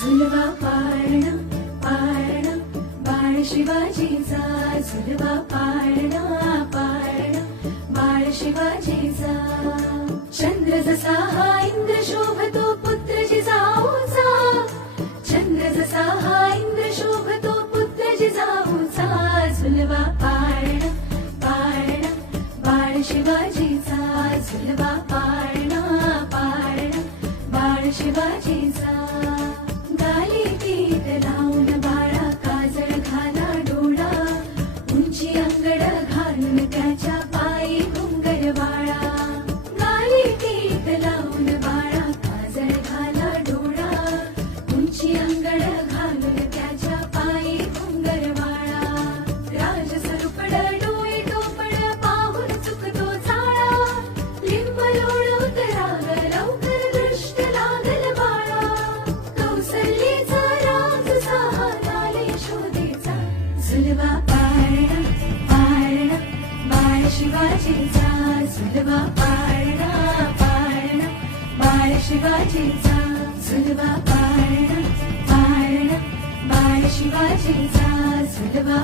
झुलवा पाळणा पाळणा बाळ शिवाजीचा झुलवा पाळणा पाळणा बाळ शिवाजीचा चंद्र जसा हा इंद्र शोभतो पुत्र जिजाऊचा चंद्र जसा हा इंद्र शोभतो पुत्र जिजाऊचा झुलवा पाळणा पाळणा बाळ शिवाजीचा झुलवा पाळणा पाळणा बाळ शिवाजीचा गाली गीत लावून बाळा काजळ घाला डोळा उंची अंगड घालून त्याच्या पायी घुंगर बाळा गाली गीत लावून बाळा काजळ घाला डोळा उंची अंगड घालून त्याच्या पायी घुंगर बाळा राजसरुपड डोळे टोपड पाहून चुकतो चाळा लिंब लोळूत राग लवकर दृष्ट लागल बाळा कौसल्येचा राज सहानाले शोधेचा झुलवा पाळणा पाळणा बाळ शिवाजीचा झुलवा पाळणा पाळणा बाळ शिवाजीचा झुलवा पाळणा पाळणा बाळ शिवाजीचा झुलवा